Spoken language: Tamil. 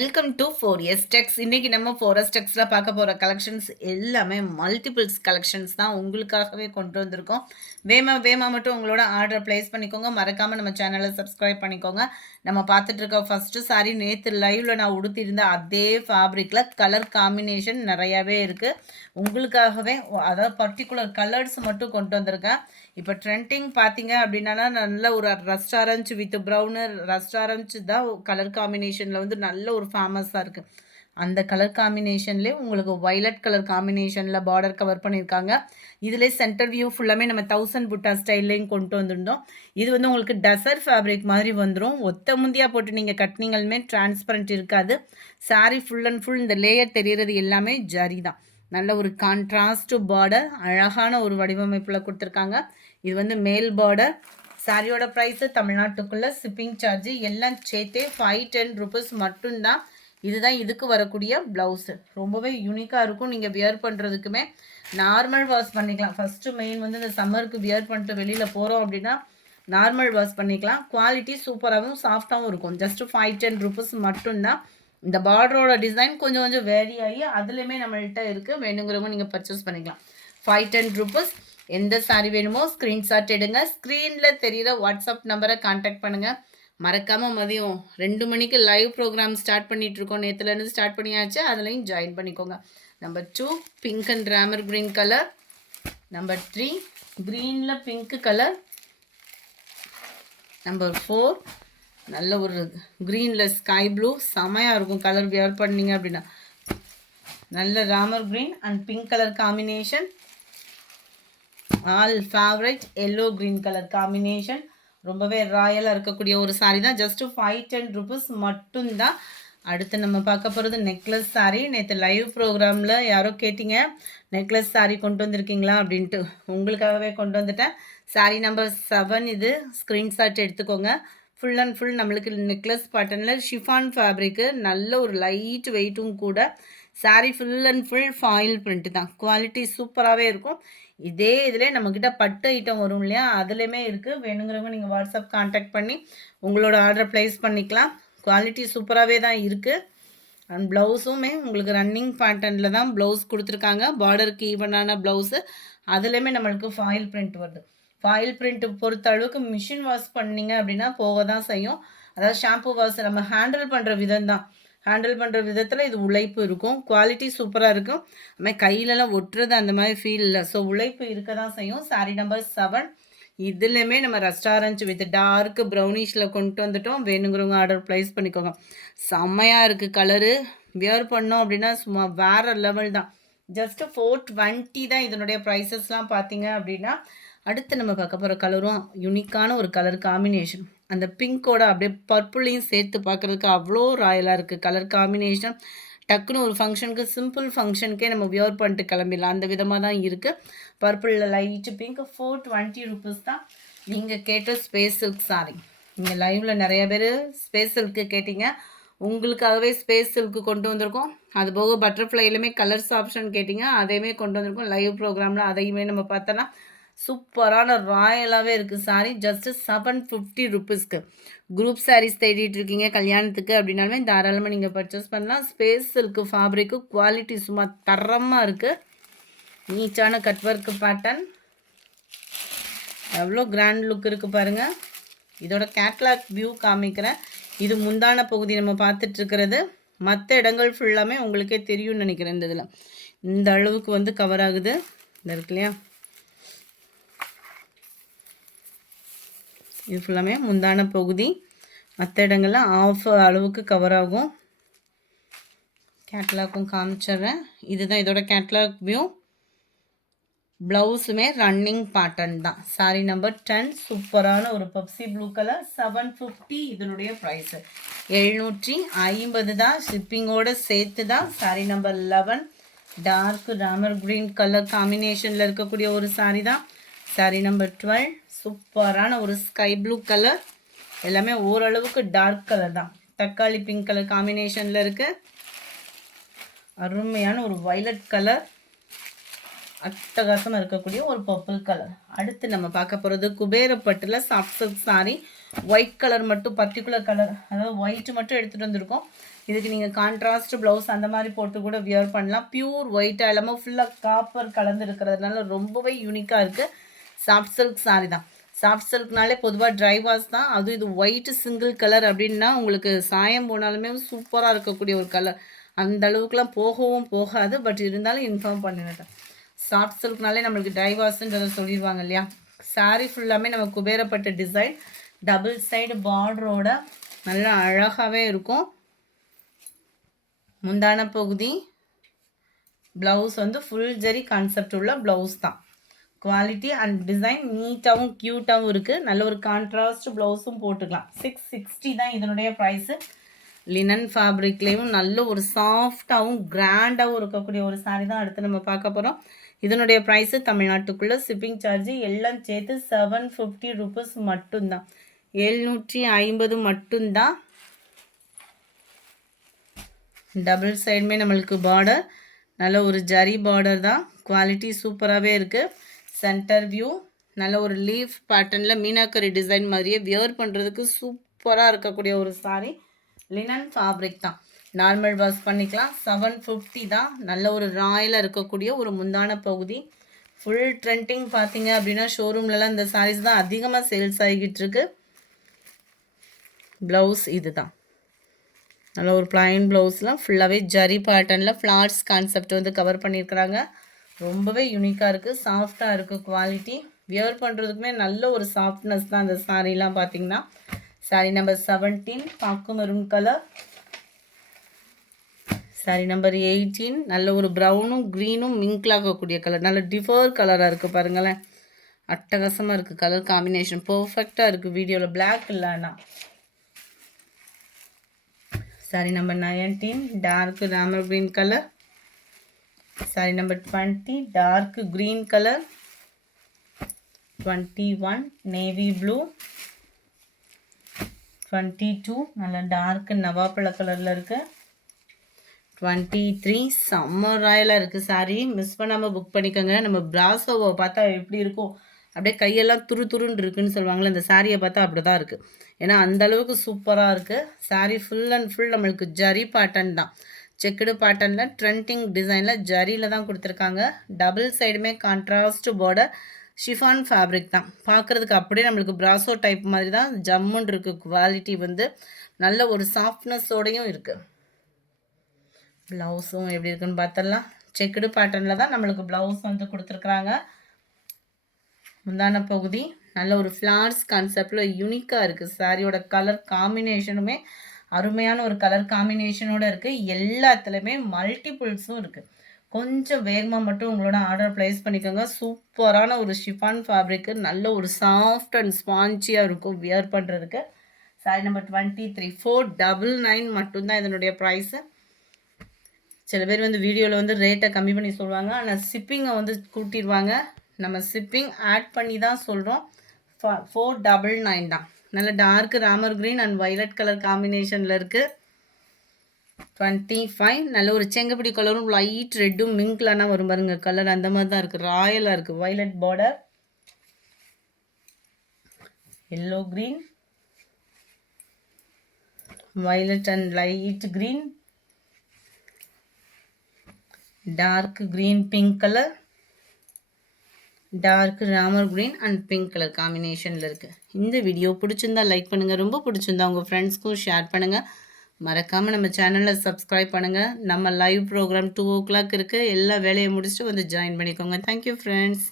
Welcome to 4S Techs. இன்னைக்கு நம்ம 4S Techsல பார்க்க போற கலெக்ஷன்ஸ் எல்லாமே மல்டிபிள்ஸ் கலெக்ஷன்ஸ் தான் உங்களுக்காகவே கொண்டு வந்திருக்கோம். வேமா மட்டும் உங்களோட ஆர்டர் பிளேஸ் பண்ணிக்கோங்க. மறக்காம நம்ம சேனலை சப்ஸ்கிரைப் பண்ணிக்கோங்க. நம்ம பார்த்துட்டு இருக்க ஃபர்ஸ்ட் சாரி நேற்று லைவ்ல நான் உடுத்தியிருந்த அதே ஃபேப்ரிக்ல கலர் காம்பினேஷன் நிறையாவே இருக்கு. உங்களுக்காகவே அதாவது பர்டிகுலர் கலர்ஸ் மட்டும் கொண்டு வந்திருக்கேன். இப்போ ட்ரெண்டிங் பார்த்தீங்க அப்படின்னா நல்ல ஒரு ரெஸ்டாரண்ட் வித் ப்ரௌனு ரெஸ்டாரண்ட் தான் கலர் காம்பினேஷனில் வந்து நல்ல ஒரு ஃபேமஸாக இருக்குது. அந்த கலர் காம்பினேஷன்லேயே உங்களுக்கு வைலட் கலர் காம்பினேஷனில் பார்டர் கவர் பண்ணியிருக்காங்க. இதிலே சென்டர் வியூ ஃபுல்லாமே நம்ம 1000 புட்டா ஸ்டைல்லையும் கொண்டு வந்திருந்தோம். இது வந்து உங்களுக்கு டசர் ஃபேப்ரிக் மாதிரி வந்துடும். ஒத்த முந்தியாக போட்டு நீங்கள் கட்டினீங்களுமே டிரான்ஸ்பரண்ட் இருக்காது. சாரீ ஃபுல் அண்ட் ஃபுல் இந்த லேயர் தெரிகிறது எல்லாமே ஜரி தான். நல்ல ஒரு கான்ட்ராஸ்ட் பார்டர் அழகான ஒரு வடிவமைப்பில் கொடுத்துருக்காங்க. இது வந்து மேல் பார்டர். சாரியோட ப்ரைஸு தமிழ்நாட்டுக்குள்ளே ஷிப்பிங் சார்ஜு எல்லாம் சேர்த்தே 510 ருபீஸ் மட்டும்தான். இதுதான் இதுக்கு வரக்கூடிய ப்ளவுஸு. ரொம்பவே யூனிக்காக இருக்கும். நீங்கள் வியர் பண்ணுறதுக்குமே நார்மல் வாஷ் பண்ணிக்கலாம். ஃபஸ்ட்டு மெயின் வந்து இந்த சம்மருக்கு வியர் பண்ணிட்டு வெளியில் போகிறோம் அப்படின்னா நார்மல் வாஷ் பண்ணிக்கலாம். குவாலிட்டி சூப்பராகவும் சாஃப்டாகவும் இருக்கும். ஜஸ்ட்டு 510 ருபீஸ் மட்டும்தான். இந்த பார்டரோட டிசைன் கொஞ்சம் கொஞ்சம் வேரி ஆகி அதுலேயுமே நம்மள்கிட்ட இருக்குது. வேணுங்கிறவங்க நீங்கள் பர்ச்சேஸ் பண்ணிக்கலாம். 510 ருபீஸ். எந்த சாரி வேணுமோ ஸ்க்ரீன்ஷாட் எடுங்க. ஸ்க்ரீனில் தெரிகிற வாட்ஸ்அப் நம்பரை கான்டாக்ட் பண்ணுங்கள். மறக்காமல் மதியம் 2 மணிக்கு லைவ் ப்ரோக்ராம் ஸ்டார்ட் பண்ணிகிட்ருக்கோம். நேற்றுலேருந்து ஸ்டார்ட் பண்ணியாச்சு. அதுலேயும் ஜாயின் பண்ணிக்கோங்க. Number 2 pink and Ramar green colour. Number 3 க்ரீனில் பிங்க் கலர். நம்பர் 4 நல்ல ஒரு க்ரீனில் ஸ்கை ப்ளூ. செமையாக இருக்கும் கலர் வியர் பண்ணிங்க அப்படின்னா. நல்ல Ramar green and pink colour combination. All favourite yellow green colour combination. ரொம்பவே ராயலாக இருக்கக்கூடிய ஒரு சாரீ தான். ஜஸ்ட்டு 510 ருபீஸ் மட்டும்தான். அடுத்து நம்ம பார்க்க போகிறது நெக்லஸ் சாரீ. நேற்று லைவ் ப்ரோக்ராமில் யாரோ கேட்டிங்க நெக்லஸ் சாரீ கொண்டு வந்திருக்கீங்களா அப்படின்ட்டு. உங்களுக்காகவே கொண்டு வந்துட்டேன். சாரீ நம்பர் 7 இது. ஸ்க்ரீன்ஷாட் எடுத்துக்கோங்க. ஃபுல் அண்ட் ஃபுல் நம்மளுக்கு நெக்லஸ் பேட்டர்னில் ஷிஃபான் ஃபேப்ரிக்கு. நல்ல ஒரு லைட் வெயிட்டும் கூட. Sari full and full foil print தான். குவாலிட்டி சூப்பராகவே இருக்கும். இதே இதில் நம்மக்கிட்ட பட்டு ஐட்டம் வரும் இல்லையா, அதுலேயுமே இருக்குது. வேணுங்கிறவங்க நீங்கள் வாட்ஸ்அப் கான்டாக்ட் பண்ணி உங்களோட ஆர்டர் ப்ளேஸ் பண்ணிக்கலாம். குவாலிட்டி சூப்பராகவே தான் இருக்குது. அண்ட் ப்ளவுஸுமே உங்களுக்கு ரன்னிங் பேட்டர்னில் தான் ப்ளவுஸ் கொடுத்துருக்காங்க. பார்டருக்கு ஈவனான ப்ளவுஸு. அதுலேயுமே நம்மளுக்கு ஃபாயில் பிரிண்ட் வருது. ஃபாயில் பிரிண்ட்டு பொறுத்த அளவுக்கு மிஷின் வாஷ் பண்ணிங்க அப்படின்னா போக தான் செய்யும். அதாவது ஷாம்பு வாஷ் நம்ம ஹேண்டில் பண்ணுற விதம் தான். ஹேண்டில் பண்ணுற விதத்தில் இது உழைப்பு இருக்கும். குவாலிட்டி சூப்பராக இருக்கும். அதுமாதிரி கையிலலாம் ஒட்டுறது அந்த மாதிரி ஃபீல் இல்லை. ஸோ உழைப்பு இருக்க தான் செய்யும். சாரீ நம்பர் 7 இதுலேயுமே நம்ம ரெஸ்டாரண்ட் வித் டார்க் ப்ரௌனிஷில் கொண்டு வந்துட்டோம். வேணுங்கிறவங்க ஆர்டர் ப்ளேஸ் பண்ணிக்கோங்க. செம்மையாக இருக்குது கலரு. வியர் பண்ணோம் அப்படின்னா சும்மா வேறு லெவல் தான். ஜஸ்ட்டு 420 தான் இதனுடைய ப்ரைஸஸ்லாம் பார்த்தீங்க அப்படின்னா. அடுத்து நம்ம பார்க்க போகிற கலரும் யூனிக்கான ஒரு கலர் காம்பினேஷன். அந்த பிங்கோட அப்படியே பர்பிளையும் சேர்த்து பார்க்குறதுக்கு அவ்வளோ ராயலாக இருக்குது கலர் காம்பினேஷன். டக்குன்னு ஒரு ஃபங்க்ஷனுக்கு சிம்பிள் ஃபங்க்ஷனுக்கே நம்ம வியர் பண்ணிட்டு கிளம்பிடலாம். அந்த விதமாக தான் இருக்குது. பர்பிளில் லைட்டு பிங்க். 420 ருபீஸ் தான். நீங்கள் கேட்ட ஸ்பேஸ் சில்க் சாரி. நீங்கள் லைவில் நிறைய பேர் ஸ்பேஸ் சில்க்கு கேட்டிங்க. உங்களுக்காகவே ஸ்பேஸ் சில்க்கு கொண்டு வந்திருக்கோம். அதுபோக பட்டர்ஃப்ளைலுமே கலர்ஸ் ஆப்ஷன் கேட்டிங்க. அதையுமே கொண்டு வந்திருக்கோம். லைவ் ப்ரோக்ராமில் அதையுமே நம்ம பார்த்தோன்னா சூப்பரான ராயலாகவே இருக்குது சாரீ. ஜஸ்ட்டு 750 ருபீஸ்க்கு. குரூப் சாரீஸ் தேடிட்டு இருக்கீங்க கல்யாணத்துக்கு அப்படின்னாலுமே தாராளமாக நீங்கள் பர்ச்சேஸ் பண்ணலாம். ஸ்பேஸ் சில்க்கு ஃபேப்ரிக்கு குவாலிட்டி சும்மா தரமாக இருக்குது. நீட்டான கட் ஒர்க்கு பேட்டர்ன். எவ்வளோ கிராண்ட் லுக் இருக்குது பாருங்கள். இதோட கேட்லாக் வியூ காமிக்கிறேன். இது முந்தான பகுதி நம்ம பார்த்துட்ருக்கிறது. மற்ற இடங்கள் ஃபுல்லாமே உங்களுக்கே தெரியும்னு நினைக்கிறேன். இந்த இதில் இந்த அளவுக்கு வந்து கவர் ஆகுது. இந்த இருக்கு இல்லையா, இது ஃபுல்லாமே முந்தான பகுதி. மற்ற இடங்கள்ல ஆஃப் அளவுக்கு கவர் ஆகும். கேட்லாக்கும் காமிச்சிட்றேன். இதுதான் இதோட கேட்லாக் வியூ. ப்ளவுஸுமே ரன்னிங் பேட்டர்ன் தான். சாரீ நம்பர் 10 சூப்பரான ஒரு பப்சி ப்ளூ கலர். 750 இதனுடைய ப்ரைஸு. 750 தான். ஷிப்பிங்கோடு சேர்த்து தான். Sari number 11 dark Ramar green colour காம்பினேஷனில் இருக்கக்கூடிய ஒரு சாரீ தான். சாரீ நம்பர் 12 சூப்பரான ஒரு ஸ்கை ப்ளூ கலர். எல்லாமே ஓரளவுக்கு டார்க் கலர் தான். தக்காளி பிங்க் கலர் காம்பினேஷனில் இருக்குது. அருமையான ஒரு வைலட் கலர். அட்டகாசமாக இருக்கக்கூடிய ஒரு பர்பிள் கலர். அடுத்து நம்ம பார்க்க போகிறது குபேரப்பட்டில் soft silk saree. White colour மட்டும் பர்டிகுலர் கலர், அதாவது ஒயிட் மட்டும் எடுத்துகிட்டு வந்திருக்கோம். இதுக்கு நீங்கள் கான்ட்ராஸ்ட் ப்ளவுஸ் அந்த மாதிரி போட்டு கூட வியர் பண்ணலாம். பியூர் ஒயிட்டாக இல்லாமல் ஃபுல்லாக காப்பர் கலந்து இருக்கிறதுனால ரொம்பவே யூனிக்காக இருக்குது. சாஃப்ட் சில்க் சாரி தான். சாஃப்ட் சில்க்னாலே பொதுவாக ட்ரை வாஷ் தான். அதுவும் இது ஒயிட் சிங்கிள் கலர் அப்படின்னா உங்களுக்கு சாயம் போனாலுமே சூப்பராக இருக்கக்கூடிய ஒரு கலர். அந்த அளவுக்குலாம் போகவும் போகாது. பட் இருந்தாலும் இன்ஃபார்ம் பண்ணிவிட்டேன். சாஃப்ட் சில்க்னாலே நம்மளுக்கு ட்ரை வாஷ்ன்றதை சொல்லிடுவாங்க இல்லையா. சாரீ ஃபுல்லாமே நம்ம குபேரப்பட்ட டிசைன், டபுள் சைடு பார்டரோட நல்லா அழகாகவே இருக்கும். முந்தான பகுதி ப்ளவுஸ் வந்து ஃபுல் ஜரி கான்செப்ட் உள்ள ப்ளவுஸ் தான். குவாலிட்டி அண்ட் டிசைன் நீட்டாகவும் க்யூட்டாகவும் இருக்குது. நல்ல ஒரு கான்ட்ராஸ்ட் ப்ளவுஸும் போட்டுக்கலாம். 660 தான் இதனுடைய ப்ரைஸு. லினன் ஃபேப்ரிக்லேயும் நல்ல ஒரு சாஃப்டாகவும் கிராண்டாகவும் இருக்கக்கூடிய ஒரு சாரீ தான் அடுத்து நம்ம பார்க்க போகிறோம். இதனுடைய ப்ரைஸு தமிழ்நாட்டுக்குள்ளே ஷிப்பிங் சார்ஜு எல்லாம் சேர்த்து 750 ருபீஸ் மட்டும்தான். 750 மட்டும்தான். டபுள் சைடுமே நம்மளுக்கு பார்டர் நல்ல ஒரு ஜரி பார்டர் தான். குவாலிட்டி சூப்பராகவே இருக்குது. சென்டர் வியூ நல்ல ஒரு லீஃப் பேட்டர்னில் மீனாக்கரி டிசைன் மாதிரியே வியர் பண்ணுறதுக்கு சூப்பராக இருக்கக்கூடிய ஒரு சாரீ. லினன் ஃபேப்ரிக் தான். நார்மல் வாஷ் பண்ணிக்கலாம். 750 தான். நல்ல ஒரு ராயலாக இருக்கக்கூடிய ஒரு முந்தான பகுதி. ஃபுல் ட்ரெண்டிங் பார்த்தீங்க அப்படின்னா ஷோரூம்லலாம் இந்த சாரீஸ் தான் அதிகமாக சேல்ஸ் ஆகிக்கிட்டு இருக்கு. ப்ளவுஸ் இது தான். நல்ல ஒரு பிளைன் ப்ளவுஸ்லாம் ஃபுல்லாகவே ஜரி பேட்டர்னில் ஃப்ளார்ஸ் கான்செப்ட் வந்து கவர் பண்ணியிருக்கிறாங்க. ரொம்பவே யூனிக்காக இருக்குது. சாஃப்டாக இருக்குது. குவாலிட்டி வியர் பண்ணுறதுக்குமே நல்ல ஒரு சாஃப்ட்னஸ் தான் அந்த சாரீலாம் பார்த்தீங்கன்னா. சாரீ நம்பர் 17 பாக்கு மெரூன் கலர். சாரீ நம்பர் 18 நல்ல ஒரு ப்ரௌனும் க்ரீனும் மிங்க்லாகக்கூடிய கலர். நல்ல டிஃபர் கலராக இருக்குது பாருங்களேன். அட்டகாசமாக இருக்குது. கலர் காம்பினேஷன் பர்ஃபெக்டாக இருக்குது. வீடியோவில் பிளாக் இல்லைன்னா. Sari number 19 dark Ramar green colour. Sari number 20 dark green colour. 21 navy blue. 22 நல்ல டார்க் நவாப்பழ கலரில் இருக்குது. 23 செம்ம ராயலாக இருக்குது சாரீ. மிஸ் பண்ணாமல் புக் பண்ணிக்கோங்க. நம்ம பிராசோவை பார்த்தா எப்படி இருக்கும், அப்படியே கையெல்லாம் துரு துருன்னு இருக்குன்னு சொல்லுவாங்களே, இந்த சாரியை பார்த்தா அப்படி தான் இருக்குது. ஏன்னா அந்தளவுக்கு சூப்பராக இருக்குது சாரீ. ஃபுல் அண்ட் ஃபுல் நம்மளுக்கு ஜரி பேட்டர்ன் தான். செக்குடு பேட்டர்னில் ட்ரெண்டிங் டிசைனில் ஜரியில் தான் கொடுத்துருக்காங்க. டபுள் சைடுமே கான்ட்ராஸ்ட் பார்டர். ஷிஃபான் ஃபேப்ரிக் தான். பார்க்குறதுக்கு அப்படியே நம்மளுக்கு பிராசோ டைப் மாதிரி தான் ஜம்முன்னு இருக்குது. குவாலிட்டி வந்து நல்ல ஒரு சாஃப்ட்னஸோடையும் இருக்குது. ப்ளவுஸும் எப்படி இருக்குன்னு பார்த்துடலாம். செக்குடு பேட்டர்னில் தான் நம்மளுக்கு ப்ளவுஸ் வந்து கொடுத்துருக்குறாங்க. முந்தான பகுதி நல்ல ஒரு ஃப்ளார்ஸ் கான்செப்டில் யூனிக்காக இருக்குது. சாரியோட கலர் காம்பினேஷனுமே அருமையான ஒரு கலர் காம்பினேஷனோடு இருக்குது. எல்லாத்துலேயுமே மல்டிபிள்ஸும் இருக்குது. கொஞ்சம் வேகமாக மட்டும் உங்களோட ஆர்டர் ப்ளேஸ் பண்ணிக்கோங்க. சூப்பரான ஒரு ஷிஃபான் ஃபேப்ரிக்கு. நல்ல ஒரு சாஃப்ட் அண்ட் ஸ்பான்ச்சியாக இருக்கும் வியர் பண்ணுறதுக்கு. சாரி நம்பர் 23 499 மட்டும்தான் இதனுடைய ப்ரைஸு. சில பேர் வந்து வீடியோவில் வந்து ரேட்டை கம்மி பண்ணி சொல்லுவாங்க, ஆனால் ஷிப்பிங்கை வந்து கூட்டிடுவாங்க. நம்ம ஷிப்பிங் ஆட் பண்ணி தான் சொல்கிறோம். 499 தான். நல்ல dark Ramar green and violet colour காம்பினேஷனில் இருக்குது. 25 நல்ல ஒரு செங்கப்படி கலரும் லைட் ரெட்டும் மிங்க்லானா வரும் பாருங்க கலர். அந்த மாதிரி தான் இருக்குது. ராயலாக இருக்குது. Violet border, yellow green, violet and light green, dark green pink colour, dark Ramar green and pink colour காம்பினேஷனில் இருக்குது. இந்த வீடியோ பிடிச்சிருந்தா லைக் பண்ணுங்கள். ரொம்ப பிடிச்சிருந்தா உங்கள் ஃப்ரெண்ட்ஸ்க்கும் ஷேர் பண்ணுங்கள். மறக்காமல் நம்ம சேனலில் சப்ஸ்கிரைப் பண்ணுங்கள். நம்ம லைவ் ப்ரோக்ராம் 2 o'clock இருக்குது. எல்லா வேலையை முடிச்சுட்டு வந்து ஜாயின் பண்ணிக்கோங்க. Thank you friends.